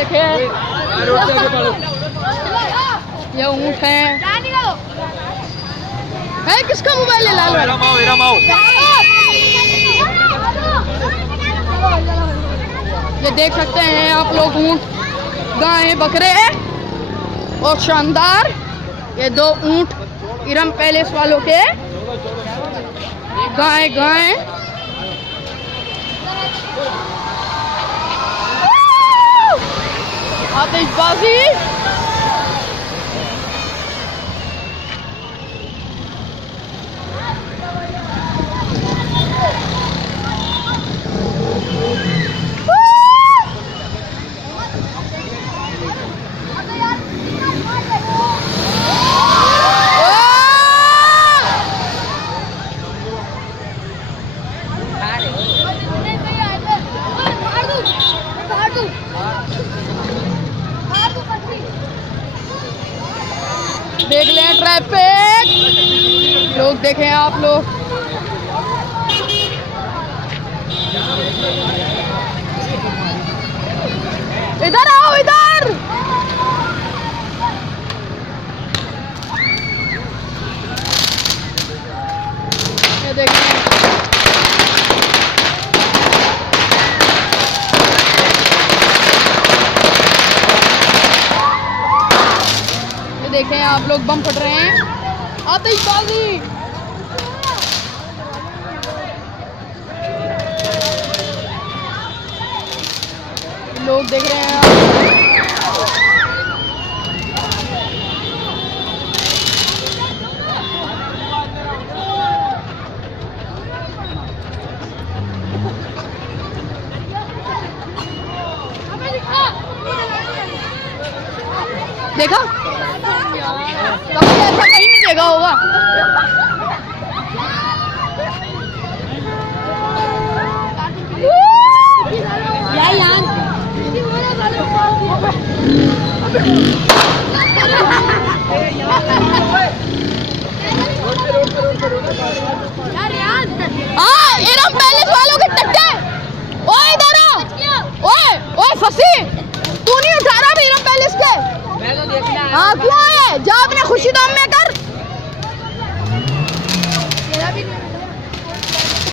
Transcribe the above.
देखिए ये ऊँट है। किसका मोबाइल है लाल? ये देख सकते हैं आप लोग ऊँट, गाय, बकरे और शानदार ये 2 ऊँट इरम पैलेस वालों के। गाय आतिशबाजी। देख लें ट्रैफिक, लोग देखें आप लोग। इधर आओ, इधर। ये देखें, देखें आप लोग, बम फट रहे हैं, आतिशबाजी। लोग देख रहे हैं देखा, कभी ऐसा कहीं नहीं देखा होगा। इरम पैलेस वालों के टट्टे, ओए इधर आ, ओए फंसी, तू नहीं उठा रहा इरम पैलेस के? मैं तो देखना। हाँ क्यों आए? जा अपने खुशी दाम में